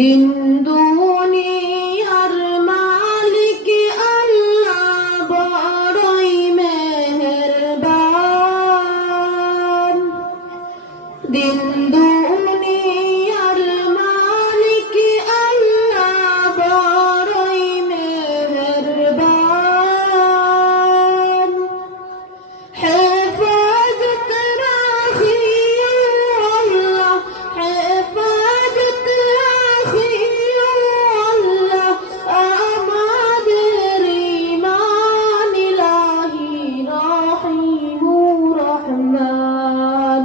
দিন দুনিয়ার মালিক আল্লাহ বড়ই মেহেরবান। দিন দুনিয়ার মালিক আল্লাহ বড়ই মেহেরবান। হেফাজত রাখিও আল্লাহ, হেফাজত রাখিও আল্লাহ, আমাদের ঈমান ইলাহি রহিমুর রহমান।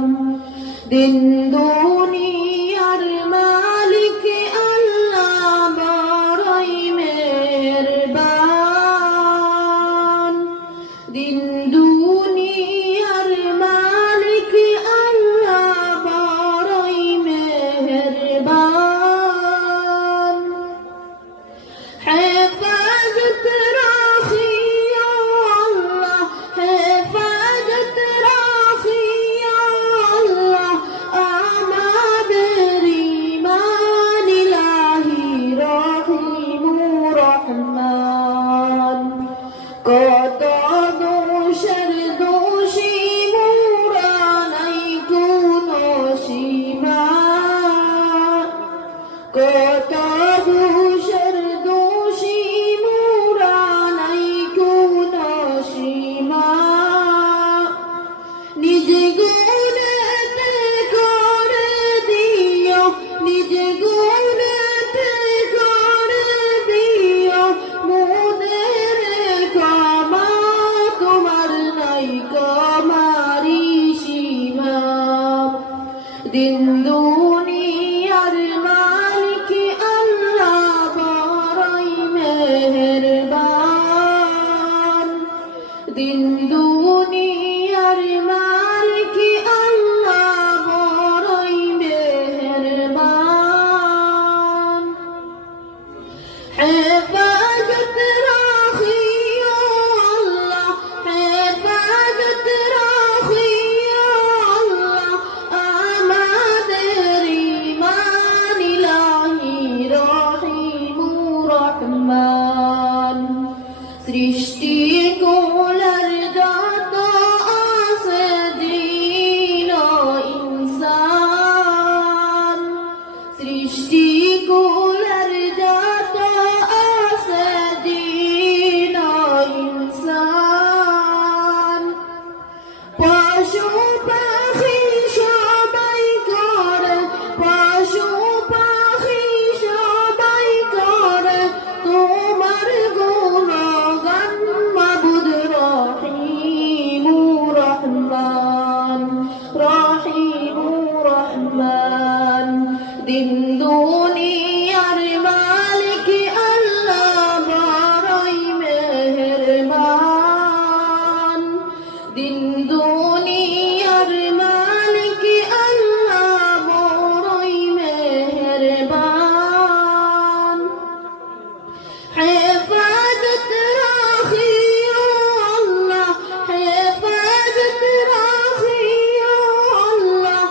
দিন দুনিয়ার মালিক আল্লাহ বড়ই মেহেরবান। দিন দুনিয়ার মালিক আল্লাহ বড়ই মেহেরবান। হেফাজত রাখিও আল্লাহ, হেফাজত রাখিও আল্লাহ, আমাদের ঈমান ইলাহি রহিমুর রহমান। কত দোষের দোষী মোরা, নাই কোনো সীমা। কত দোষের দোষী মোরা, নাই কোনো সীমা। নিজ গুণেতে করে দিও, নিজ গুণেতে করে দিও মোদের ক্ষমা। তোমার নাই কমারি সীমা। দিন দুনিয়ার মালিক আল্লাহ বড়ই মেহেরবান। দিন দুনিয়ার মালিক আল্লাহ বড়ই মেহেরবান। হেফাজত রাখিও আল্লাহ, হেফাজত রাখিও আল্লাহ, আমাদের ঈমান ইলাহি রহিমুর রহমান। সৃষ্টি কুলের যত আছে জিন ও ইনসান, সৃষ্টি কুলের যত আছে জিন ও ইনসান। পশু পাখি সবাই করে, পশু পাখি সবাই করে তোমার গুণগান। মাবুদ রহিমুর রহমান, রহিমুর রহমান। দিন দুনিয়ার মালিক আল্লাহ বড়ই মেহেরবান। দিন দুনিয়ার মালিক আল্লাহ বড়ই মেহেরবান। হেফাজত রাখিও আল্লাহ, হেফাজত রাখিও আল্লাহ,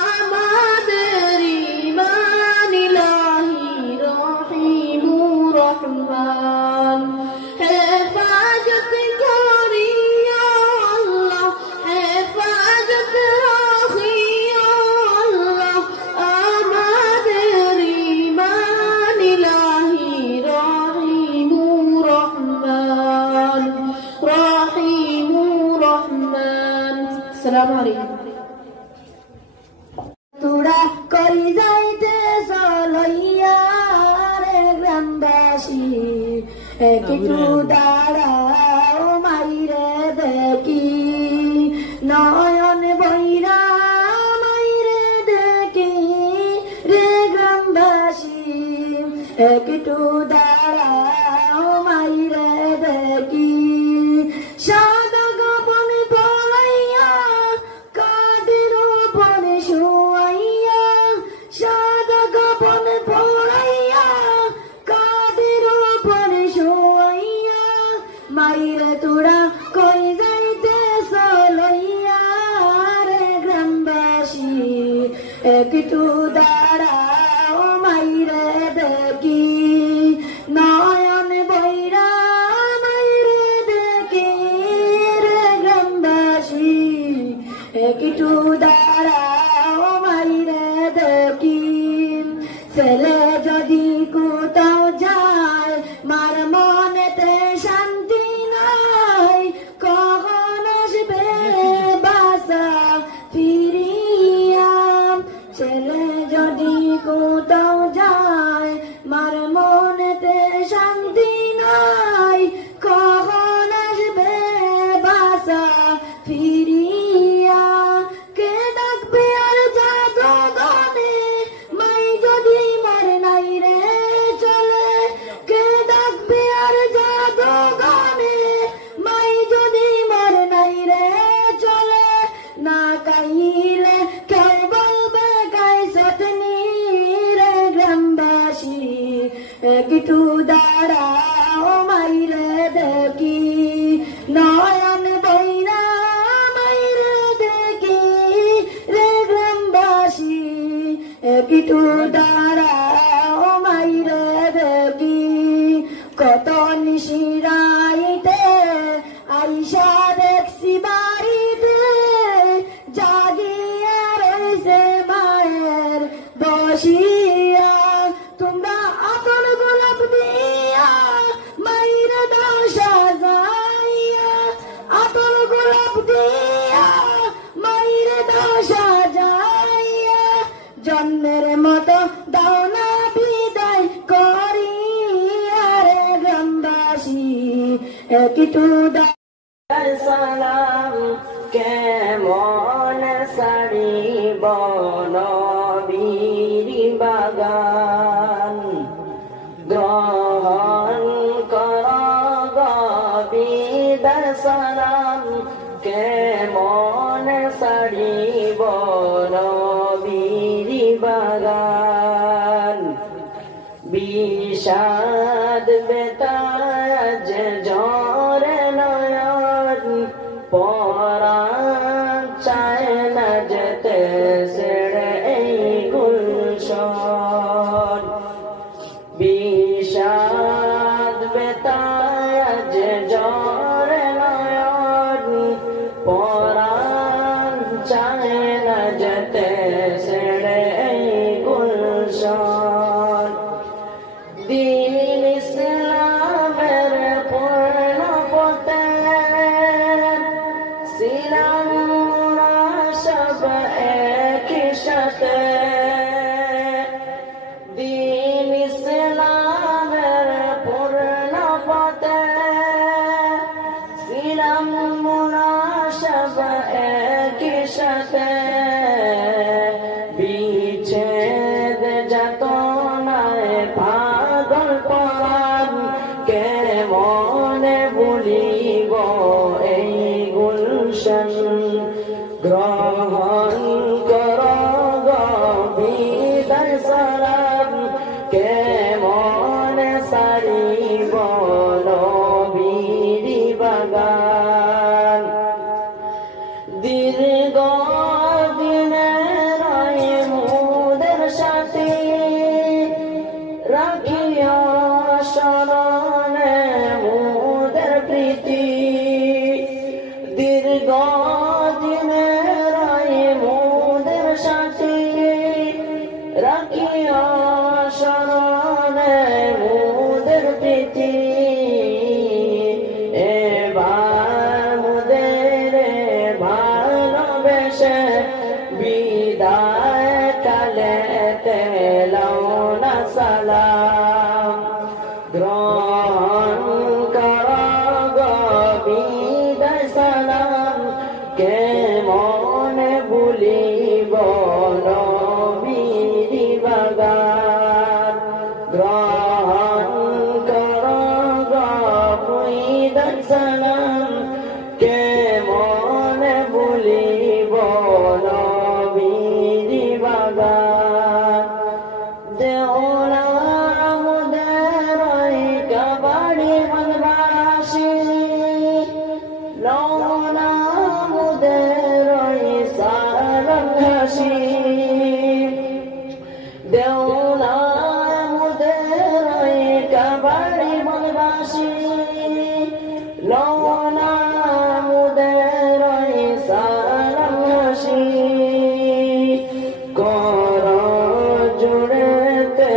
আমাদের ঈমান ইলাহি রহিমুর রহমান। হেফাজত করিও আল্লাহ, হেফাজত রাখিও আল্লাহ, আমাদের ঈমান ইলাহি রহিমুর রহমান, রহিমুর রহমান। আসসালামু আলাইকুম। তোরা করি যাইতে চলইয়া রে গ্রামবাসী, একটু দাঁড়াও মাইরে দেখি। নয়ন বইরা মাইরে দেখি রে গ্রামবাসী, একটু দাঁড়াও মাইরে দেখি। সাদা গোপন পড়াইয়া কাদের উপরে শুয়াইয়া, সাদা গোপন পড়াইয়া কাদের উপরে শুয়াইয়া, মাইরে তোরা কই যাইতে চলইয়া রে গ্রামবাসী, একটু দাঁড়াও মাইরে ছেলে যদি কোথাও যায় মার মনেতে শান্তি নাই কখন আসবে বাসা ফিরিয়া ছেলে যদি কোথাও যায় মার মনেতে শান্তি নাই কখন আসবে বাসা ফিরিয়া কে ডাকবে আর জাদু গানে মাই যদি মার নাই রে চলে কে ডাকবে আর জাদু গানে মাই যদি মার নাই রে চলে না কাইলে কেউ বলবে কাইসতনি রে গ্রামবাসী একটু দাঁড়াও মাইরে দেখি নয়ন বইরা মাইরে দেখি রে গ্রামবাসী একটু দাঁড়াও মাইরে দেখি কত নিশিরাইতে আইসা দেখছি বাড়িতে জাগিয়া রইছে মায়ের বসিয়া তোমরা আতর গোলাপ দিয়া মাইরে দাও সাজাইয়া আতর গোলাপ দিয়া মাইরে দাও সাজাইয়া জন্মের মতো দাও না বিদায় করিয়া রে গ্রামবাসী একটু সালাম কেমন সারিব নবীর বাগান গ্রহণ কর বিদায় সালাম কেমন সারিব নবীর বাগান বিষাদ বেতাজ ঝরে নয়ন পরাণ চায় না যেতে ছেড়ে এই গুলশন বিষাদ বেতাজ ঝরে নয়ন পরাণ চায় না যেতে ছেড়ে এই গুলশন দিন ইসলামের পূর্ণ পথে ছিলাম মোরা সব একই সাথে দিন ইসলামের পূর্ণ পথে ছিলাম মোরা সব একই সাথে বিচ্ছেদ যাতনায় পাগল পরাণ কেমনে ভুলিব এই গুলশন গ্রহণ কর বিদায় সালাম কেমনে সারিব নবীর বাগান দীর্ঘ দিনের মোদের সাথে রাখিয়া শরণে মোদের প্রীতি দীর্ঘ দিনের মোদের সাথে রাখিয়া শরণে মোদের প্রীতি এবার মোদের ভালোবেসে বিদায় কালে তেলাও না সালাম গ্রহণ কর বিদায় সালাম কেমনে ভুলিব নবীর বাগান গ্রহণ কর বিদায় সালাম কেমনে ভুলিব নবীর বাগান দেওনা মুদের কাবাড়ি মনবাসী লওনা মুদের সালাম হাসি দেওনা মুদের কাবাড়ি মনবাসী লওনা মুদের সালাম হাসি কর জুড়েতে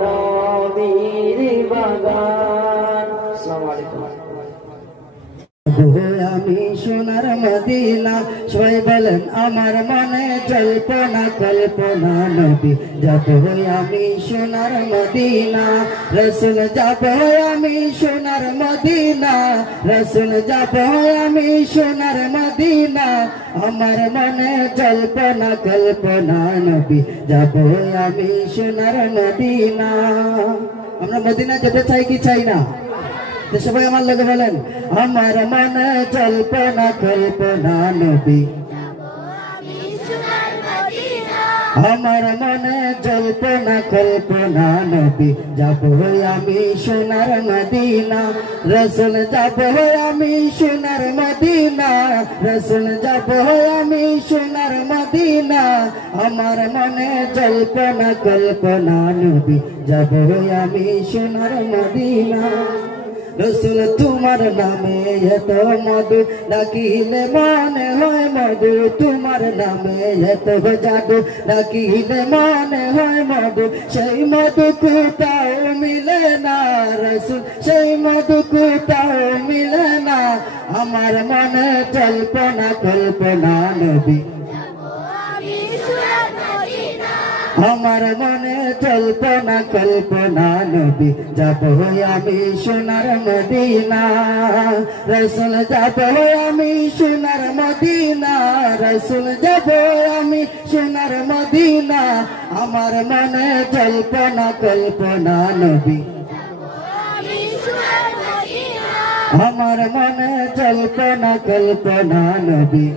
নবীর বাগান। আসসালামু আলাইকুম। আমি সোনার মদিনা সবাই বলেন আমার মনে জল্পনা কল্পনা নবী যাব আমি সোনার মদিনা রসুল যাব আমি সোনার মদিনা রসুল যাব আমি সোনার মদিনা আমার মনে জল্পনা কল্পনা নবী যাব আমি সোনার মদিনা। আমরা মদিনা যেতে চাই কি চাই না? সবাই আমার লগে বলেন আমার মনে জল্পনা কল্পনা নবী আমার মনে জল্পনা কল্পনা নবী যাব আমি সোনার মদিনা রসুল যাব আমি সোনার মদিনা রসুল যাব আমি সোনার মদিনা আমার মনে জল্পনা কল্পনা নবী যাব আমি সোনার মদিনা। রসুল তোমার নামে এত মধু ডাকিলে মনে হয় মধু তোমার নামে এত জাদু ডাকিলে মনে হয় মধু সেই মধু কোথাও মিলে না রসুল সেই মধু কোথাও মিলে না আমার মনে জল্পনা কল্পনা নবী আমার মনে জল্পনা কল্পনা নবী যাব আমি সোনার মদিনা রসুল যাব আমি সোনার মদিনা রসুল যাব আমি সোনার মদিনা আমার মনে জল্পনা কল্পনা নবী আমার মনে জল্পনা কল্পনা নবী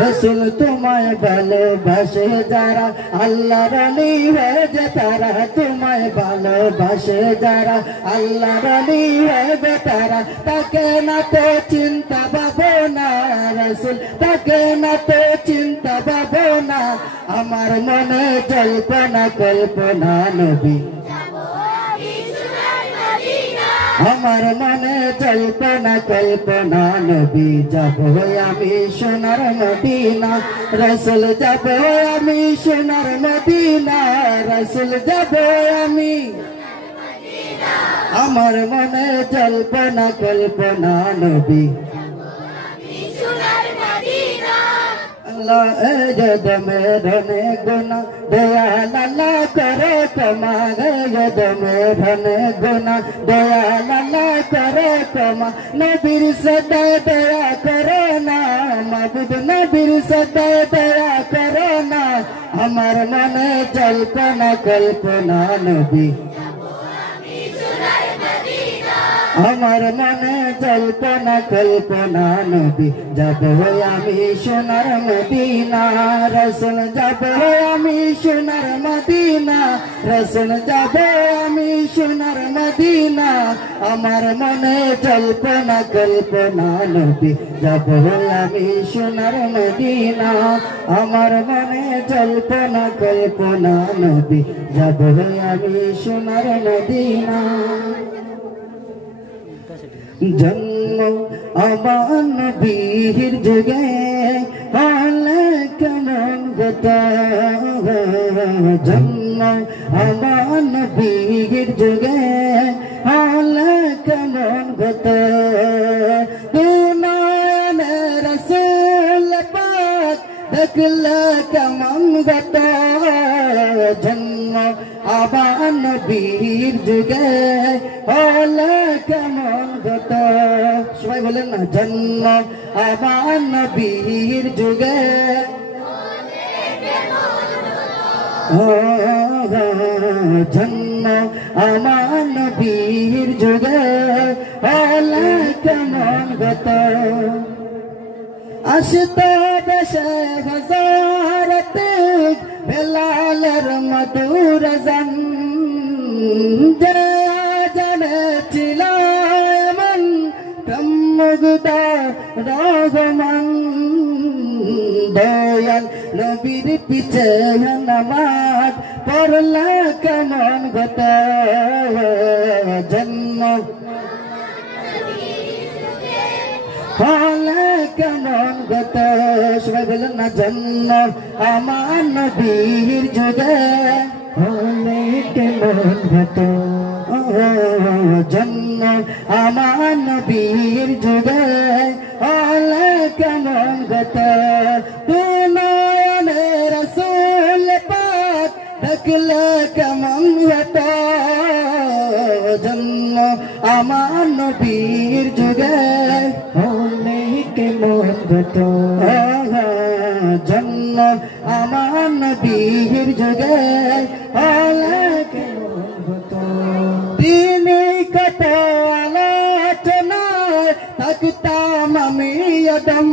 রসুল তোমায় ভালোবাসে যারা আল্লাহর আলী হয়ে তারা তোমায় ভালোবাসে যারা আল্লাহর আলী হয়ে তারা তাকে না তো চিন্তা ভাবনা রসুল তাকে না তো চিন্তা ভাবনা আমার মনে জল্পনা কল্পনা নবী আমার মনে জল্পনা কল্পনা নবী যাব আমি সোনার মদিনা রসুল যাব আমি সোনার মদিনা রসুল যাব আমি আমার মনে জল্পনা কল্পনা নবী মেরনে গুনা দয়াল আল্লাহ করে ক্ষমা মেরনে গুনা দয়াল আল্লাহ করে ক্ষমা নবীর সদায় দয়া করো না মাবুদ নবীর সদায় দয়া করো না আমার মনে জল্পনা কল্পনা নবী আমার মনে জল্পনা কল্পনা নবী যাব আমি সোনার মদিনা রসুল যাব আমি সোনার মদিনা রসুল যাব আমি সোনার মদিনা আমার মনে জল্পনা কল্পনা নবী যাব আমি সোনার মদিনা আমার মনে জল্পনা কল্পনা নবী যাব আমি সোনার মদিনা। জন্ম আমার নবীর যুগে হলে কেমন কথা জন্ম আমার নবীর যুগে হলে কেমন কথা দুনিয়ানে রসুল পাক দেখলে কেমন কথা জন্ম আবার নবীর যুগে হলে কেমন কথা সবাই বলেন না জন্ম আবার নবীর যুগে জন্ম আমার নবীর যুগে হলে কেমন কথা আসতো বেশে হজারত বেলালের মধুর জান জানেছিল এমন ব্রহ্মগুদ রহমান দয়াল নবীর পিছে নামাজ পড়লা কেমন গত জন্ম হলে কেমন গত সবাই বলেন না জন্ম আমার নবীর যুগে হলে কেমন গত জন্ম আমার নবীর যুগে হলে কেমন গত নয়নে রসুল পাক দেখলে কেমন হতো জন্ম আমার নবীর যুগে হলে কেমন হতো জন্ম আমার নবীর যুগে হলে কেমন হতো তিনি কত আলোচনায় থাকতাম আমি একদম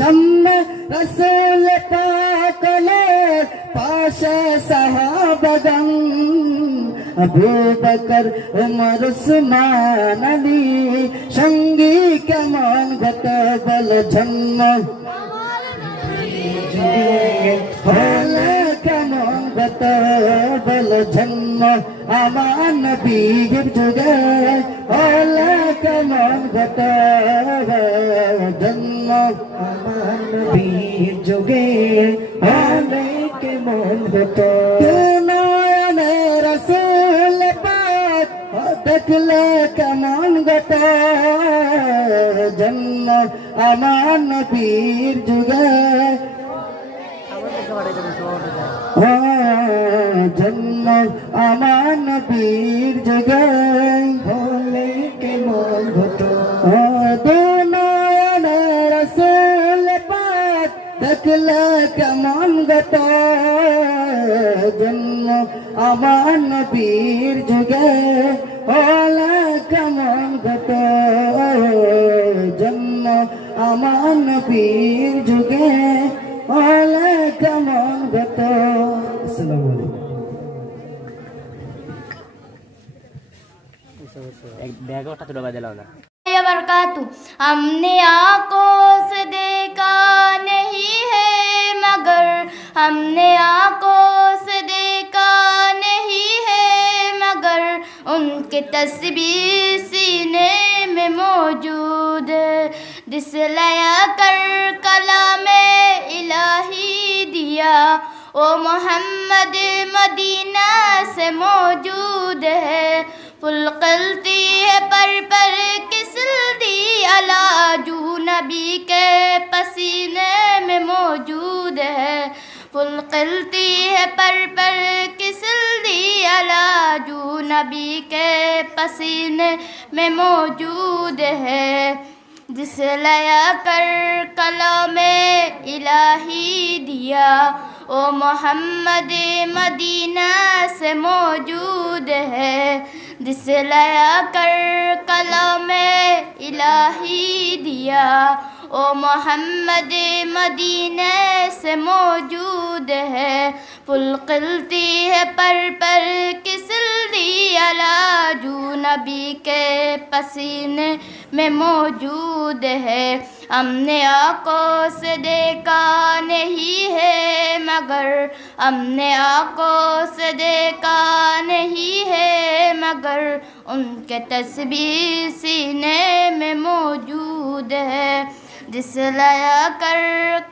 সামনে রসুল পাকের পাশে সাহাবাগণ আবু বকর উমর উসমান আলী সঙ্গী কেমন গত বল জন্ম হলে কেমন গত বল জন্ম আমার নবীর যুগে হলে কেমন গত জন্ম আমার নবীর যুগে হলে কেমন গত নয়নে রসুল পাক দেখলে কেমন গত জন্ম আমার নবীর যুগে জন্ম আমার নবীর যুগে হলে কেমন হতো নয়নে রসুল পাক দেখলে কেমন গত জন্ম আমার নবীর যুগে হলে কেমন গত জন্ম আমার নবীর যুগে হলে কেমন গত। আসসালামু आलैकुम हमने आंखों से देखा नहीं है मगर हमने आंखों से देखा नहीं है मगर उनके तस्वीर सीने में मौजूद है दिसलाया कर कलामे इलाही दिया ओ मोहम्मद मदीना से मौजूद है फुलकलती है पर किसल दी अला जू नबी के पसीने में मौजूद है फुलकलती है पर किसल दी अला जू नबी के पसीने में मौजूद है जिसलाया कर कलामे इलाही दिया ओ मोहम्मद मदीना से मौजूद है दिसलाया कर कलामे इलाही दिया ओ मोहम्मद मदीने से मौजूद है फुलकलती है पर किसल दी अला जू नबी के पसीने में मौजूद है हमने आंखों से देखा नहीं है मगर हमने आंखों से देखा नहीं है मगर उनके तस्वीर सीने में मौजूद है दिसलाया कर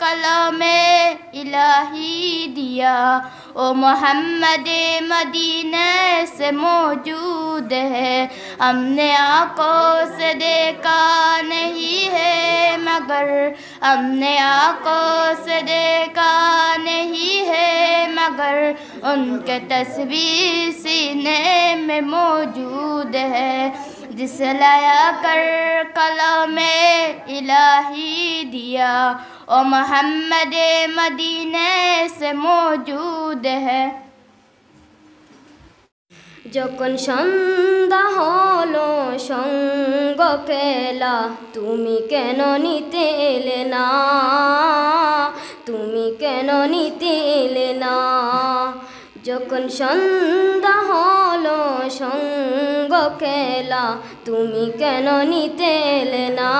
कलामे इलाही दिया ओ मोहम्मद मदीने से मौजूद है हमने आंखों से देखा नहीं है मगर हमने आंखों से देखा नहीं है मगर उनके तस्वीर सीने में मौजूद है दिसलाया कर कलामे इलाही दिया ओ मोहम्मद मदीने से मौजूद है যখন সন্ধ্যা হলো সঙ্গ খেলা তুমি কেন নিতে এলে না তুমি কেন নিতে এলে না যখন সন্ধ্যা হলো সঙ্গ খেলা তুমি কেন নিতে এলে না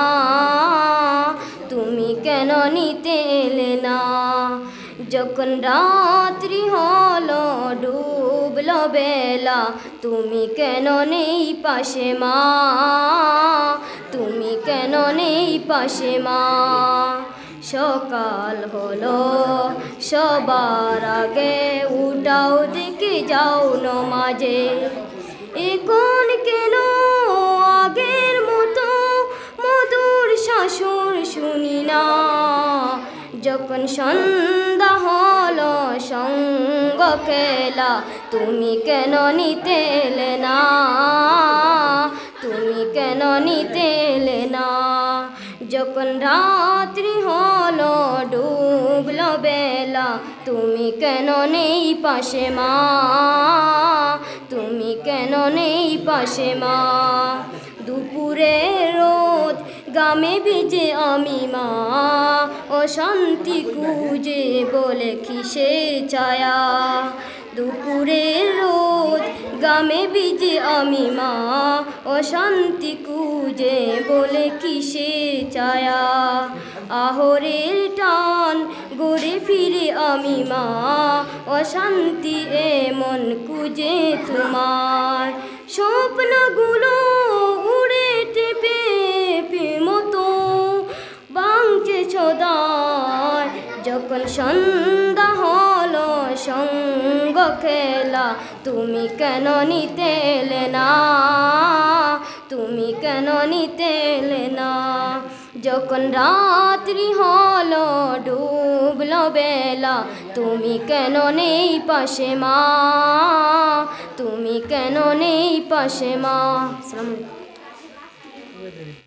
তুমি কেন নিতে এলে না যখন রাত্রি হলো ডুবলো বেলা, তুমি কেন নেই পাশে মা, তুমি কেন নেই পাশে মা। সকাল হলো সবার আগে উঠাও দেখে যাও নমাজে, এখন কেন আগের মতো মধুর শাশুর শুনি না। যখন সন্ধ্যা হলো সঙ্গ খেলা, তুমি কেন নিতে এলে না, তুমি কেন নিতে এলে না। যখন রাত্রি হলো ডুবলো বেলা, তুমি কেন নেই পাশে মা, তুমি কেন নেই পাশে মা। দুপুরে রোদ গামে ভিজে আমি মা, অশান্তি খুঁজে বলে কিসে ছায়া। দুপুরে রোদ গামে ভিজে আমি মা, অশান্তি খুঁজে বলে কিসে ছায়া। আহরের টান গড়ে ফিরে আমি মা, অশান্তি এমন খুঁজে তোমার। স্বপ্নগুলো উড়ে টেপে মতো বাংছে ছদার। যখন সন্ধ্যা হলো সঙ্গ খেলা, তুমি কেন নিতে এলে না, তুমি কেন নিতে এলে না। যখন রাত্রি হলো ডুবলো বেলা, তুমি কেন নেই পাশে মা, তুমি কেন নেই পাশে মা। আসসালামু আলাইকুম।